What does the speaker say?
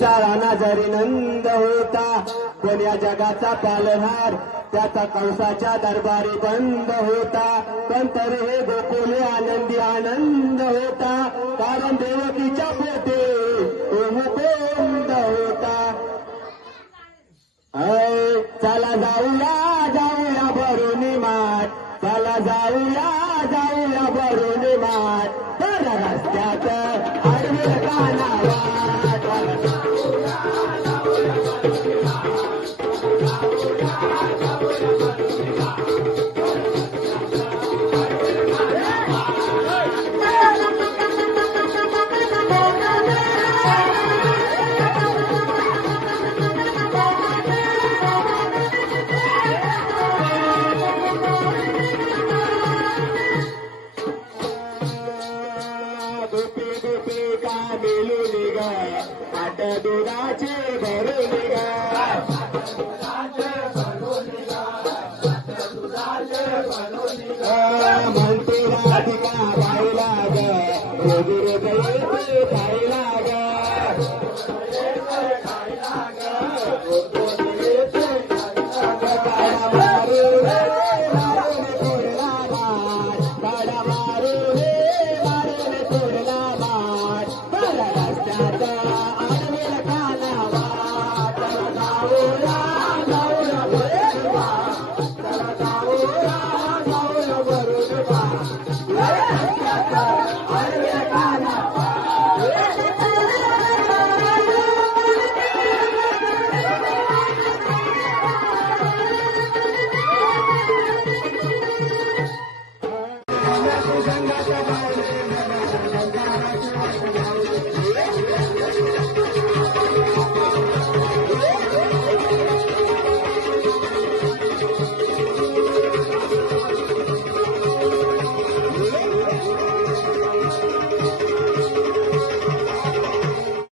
तिचा राणा जरी नंद होता, पण या जगाचा पालनहार त्याचा कंसाच्या दरबारी बंद होता. पण तरी हे गोकुले आनंदी आनंद होता, कारण देवकीच्या पोटे तो मुकुंद होता. चला जाऊया जाऊया भरून माठ, चला जाऊया जाऊया भरून माठ, तर रस्त्यात आडवे कानावा. दुधाचे भरून म्हणते राधिका बाईला ग, रोज रोज येते खायला ग.